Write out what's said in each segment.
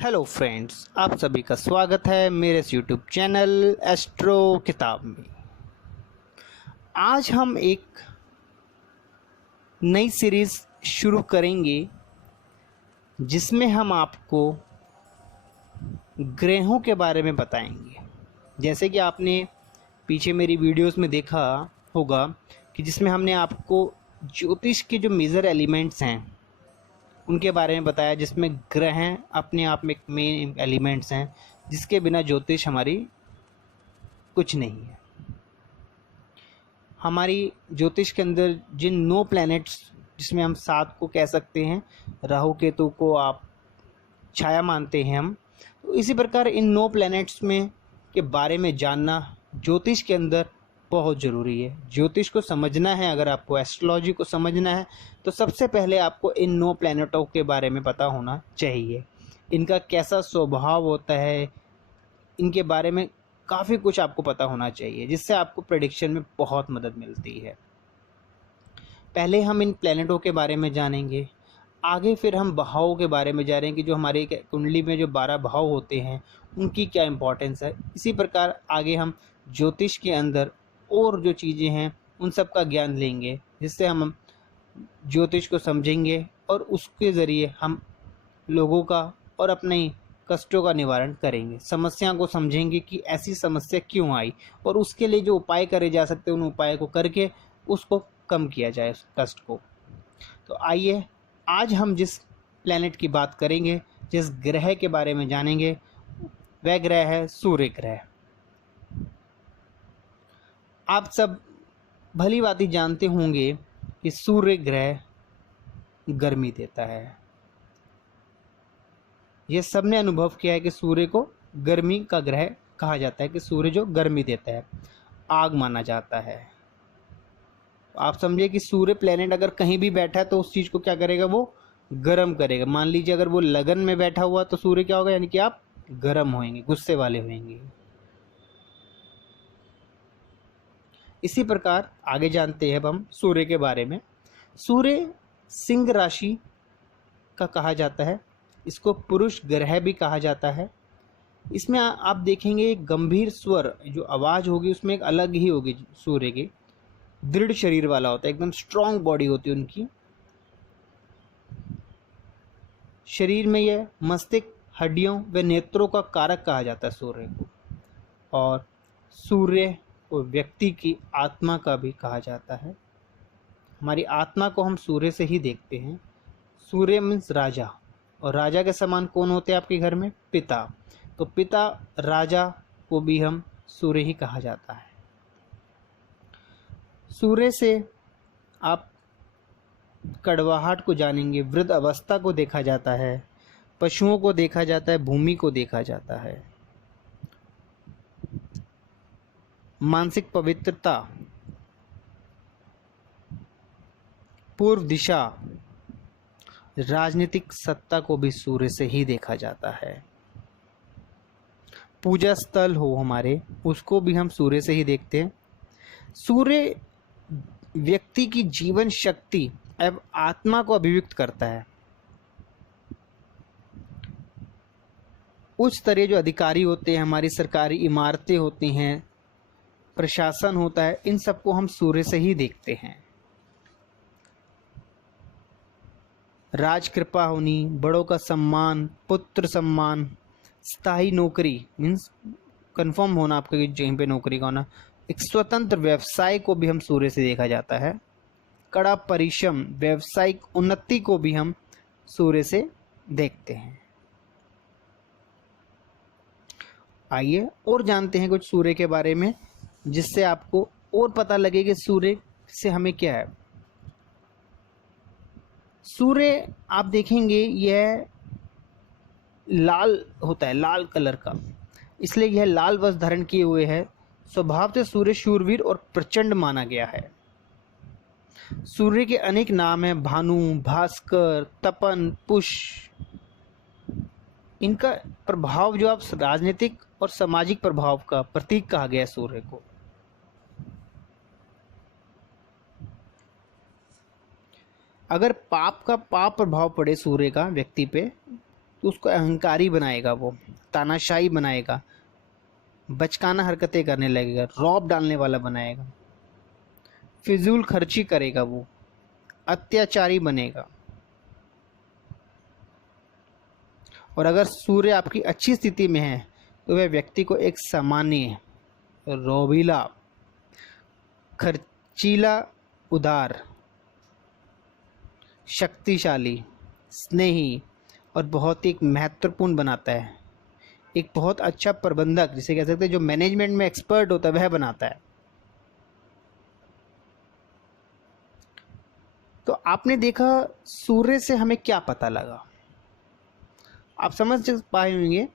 Hello friends, आप सभी का स्वागत है मेरे इस यूट्यूब चैनल एस्ट्रो किताब में। आज हम एक नई सीरीज़ शुरू करेंगे जिसमें हम आपको ग्रहों के बारे में बताएंगे। जैसे कि आपने पीछे मेरी वीडियोस में देखा होगा कि जिसमें हमने आपको ज्योतिष के जो मेजर एलिमेंट्स हैं उनके बारे में बताया, जिसमें ग्रह अपने आप में एक मेन एलिमेंट्स हैं जिसके बिना ज्योतिष हमारी कुछ नहीं है। हमारी ज्योतिष के अंदर जिन 9 प्लैनेट्स, जिसमें हम 7 को कह सकते हैं, राहु केतु को आप छाया मानते हैं हम, तो इसी प्रकार इन 9 प्लैनेट्स में के बारे में जानना ज्योतिष के अंदर बहुत ज़रूरी है। ज्योतिष को समझना है, अगर आपको एस्ट्रोलॉजी को समझना है तो सबसे पहले आपको इन 9 प्लैनेटों के बारे में पता होना चाहिए। इनका कैसा स्वभाव होता है, इनके बारे में काफ़ी कुछ आपको पता होना चाहिए, जिससे आपको प्रेडिक्शन में बहुत मदद मिलती है। पहले हम इन प्लैनेटों के बारे में जानेंगे, आगे फिर हम भावों के बारे में जानेंगे कि जो हमारी कुंडली में जो 12 भाव होते हैं उनकी क्या इम्पोर्टेंस है। इसी प्रकार आगे हम ज्योतिष के अंदर और जो चीज़ें हैं उन सब का ज्ञान लेंगे, जिससे हम ज्योतिष को समझेंगे और उसके ज़रिए हम लोगों का और अपने कष्टों का निवारण करेंगे। समस्या को समझेंगे कि ऐसी समस्या क्यों आई और उसके लिए जो उपाय करे जा सकते हैं उन उपाय को करके उसको कम किया जाए, उस कष्ट को। तो आइए, आज हम जिस प्लैनेट की बात करेंगे, जिस ग्रह के बारे में जानेंगे, वह ग्रह है सूर्य ग्रह। आप सब भली भांति जानते होंगे कि सूर्य ग्रह गर्मी देता है। ये सबने अनुभव किया है कि सूर्य को गर्मी का ग्रह कहा जाता है, कि सूर्य जो गर्मी देता है, आग माना जाता है। आप समझिए कि सूर्य प्लेनेट अगर कहीं भी बैठा है तो उस चीज़ को क्या करेगा, वो गर्म करेगा। मान लीजिए अगर वो लगन में बैठा हुआ तो सूर्य क्या होगा, यानी कि आप गर्म होंगे, गुस्से वाले होंगे। इसी प्रकार आगे जानते हैं अब हम सूर्य के बारे में। सूर्य सिंह राशि का कहा जाता है, इसको पुरुष ग्रह भी कहा जाता है। इसमें आप देखेंगे एक गंभीर स्वर, जो आवाज़ होगी उसमें एक अलग ही होगी। सूर्य की दृढ़ शरीर वाला होता है, एकदम स्ट्रांग बॉडी होती है उनकी। शरीर में यह मस्तिष्क, हड्डियों व नेत्रों का कारक कहा जाता है सूर्य को। और सूर्य को व्यक्ति की आत्मा का भी कहा जाता है। हमारी आत्मा को हम सूर्य से ही देखते हैं। सूर्य मीन्स राजा, और राजा के समान कौन होते हैं आपके घर में, पिता। तो पिता राजा को भी हम सूर्य ही कहा जाता है। सूर्य से आप कड़वाहट को जानेंगे, वृद्ध अवस्था को देखा जाता है, पशुओं को देखा जाता है, भूमि को देखा जाता है, मानसिक पवित्रता, पूर्व दिशा, राजनीतिक सत्ता को भी सूर्य से ही देखा जाता है। पूजा स्थल हो हमारे, उसको भी हम सूर्य से ही देखते हैं। सूर्य व्यक्ति की जीवन शक्ति एवं आत्मा को अभिव्यक्त करता है। उच्च स्तरीय जो अधिकारी होते हैं, हमारी सरकारी इमारतें होती हैं, प्रशासन होता है, इन सबको हम सूर्य से ही देखते हैं। राज कृपा होनी, बड़ों का सम्मान, पुत्र सम्मान, स्थायी नौकरी मीन्स कंफर्म होना, आपके जहीं पे नौकरी का होना, एक स्वतंत्र व्यवसाय को भी हम सूर्य से देखा जाता है। कड़ा परिश्रम, व्यवसायिक उन्नति को भी हम सूर्य से देखते हैं। आइए और जानते हैं कुछ सूर्य के बारे में, जिससे आपको और पता लगे कि सूर्य से हमें क्या है। सूर्य आप देखेंगे यह लाल होता है, लाल कलर का, इसलिए यह लाल वस्त्र धारण किए हुए है। स्वभाव से सूर्य शूरवीर और प्रचंड माना गया है। सूर्य के अनेक नाम हैं, भानु, भास्कर, तपन, पुष। इनका प्रभाव जो आप राजनीतिक और सामाजिक प्रभाव का प्रतीक कहा गया है सूर्य को। अगर पाप प्रभाव पड़े सूर्य का व्यक्ति पे, तो उसको अहंकारी बनाएगा, वो तानाशाही बनाएगा, बचकाना हरकतें करने लगेगा, रौब डालने वाला बनाएगा, फिजूल खर्ची करेगा, वो अत्याचारी बनेगा। और अगर सूर्य आपकी अच्छी स्थिति में है तो वह व्यक्ति को एक सामान्य, रोबीला, खर्चीला, उदार, शक्तिशाली, स्नेही और बहुत ही महत्वपूर्ण बनाता है। एक बहुत अच्छा प्रबंधक, जिसे कह सकते हैं जो मैनेजमेंट में एक्सपर्ट होता है, वह बनाता है। तो आपने देखा सूर्य से हमें क्या पता लगा, आप समझ पाए होंगे।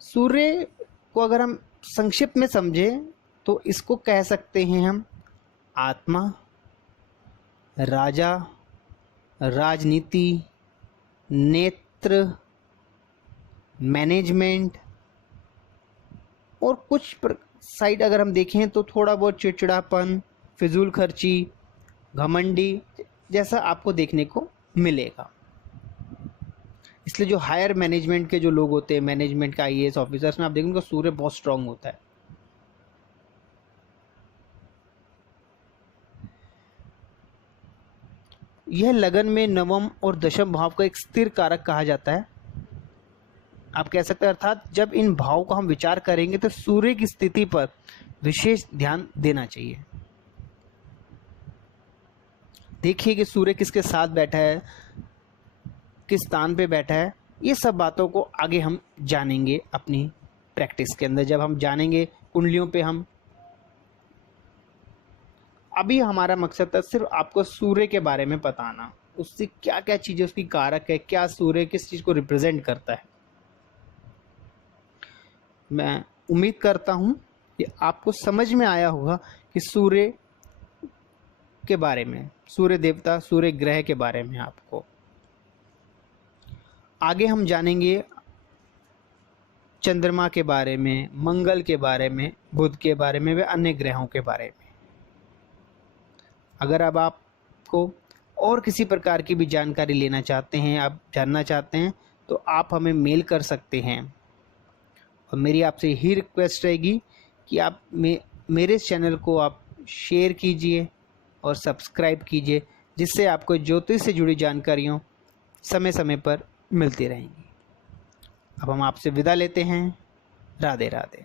सूर्य को अगर हम संक्षिप्त में समझें तो इसको कह सकते हैं हम आत्मा, राजा, राजनीति, नेत्र, मैनेजमेंट, और कुछ साइड अगर हम देखें तो थोड़ा बहुत चिड़चिड़ापन, फिजूल खर्ची, घमंडी जैसा आपको देखने को मिलेगा। इसलिए जो हायर मैनेजमेंट के जो लोग होते हैं, मैनेजमेंट का आईएएस ऑफिसर्स में आप देखेंगे सूर्य बहुत स्ट्रांग होता है। यह लगन में नवम और दशम भाव का एक स्थिर कारक कहा जाता है। आप कह सकते हैं अर्थात जब इन भाव को हम विचार करेंगे तो सूर्य की स्थिति पर विशेष ध्यान देना चाहिए। देखिए कि सूर्य किसके साथ बैठा है, किस स्थान पे बैठा है। ये सब बातों को आगे हम जानेंगे अपनी प्रैक्टिस के अंदर, जब हम जानेंगे कुंडलियों पे। हम अभी हमारा मकसद था सिर्फ आपको सूर्य के बारे में बताना, उससे क्या क्या चीज़ें उसकी कारक है, क्या सूर्य किस चीज़ को रिप्रेजेंट करता है। मैं उम्मीद करता हूँ कि आपको समझ में आया होगा कि सूर्य के बारे में, सूर्य देवता, सूर्य ग्रह के बारे में। आपको आगे हम जानेंगे चंद्रमा के बारे में, मंगल के बारे में, बुध के बारे में, व अन्य ग्रहों के बारे में। अगर अब आपको और किसी प्रकार की भी जानकारी लेना चाहते हैं, आप जानना चाहते हैं, तो आप हमें मेल कर सकते हैं। और मेरी आपसे यही रिक्वेस्ट रहेगी कि आप मेरे चैनल को आप शेयर कीजिए और सब्सक्राइब कीजिए, जिससे आपको ज्योतिष से जुड़ी जानकारियाँ समय समय पर मिलती रहेंगी। अब हम आपसे विदा लेते हैं। राधे राधे।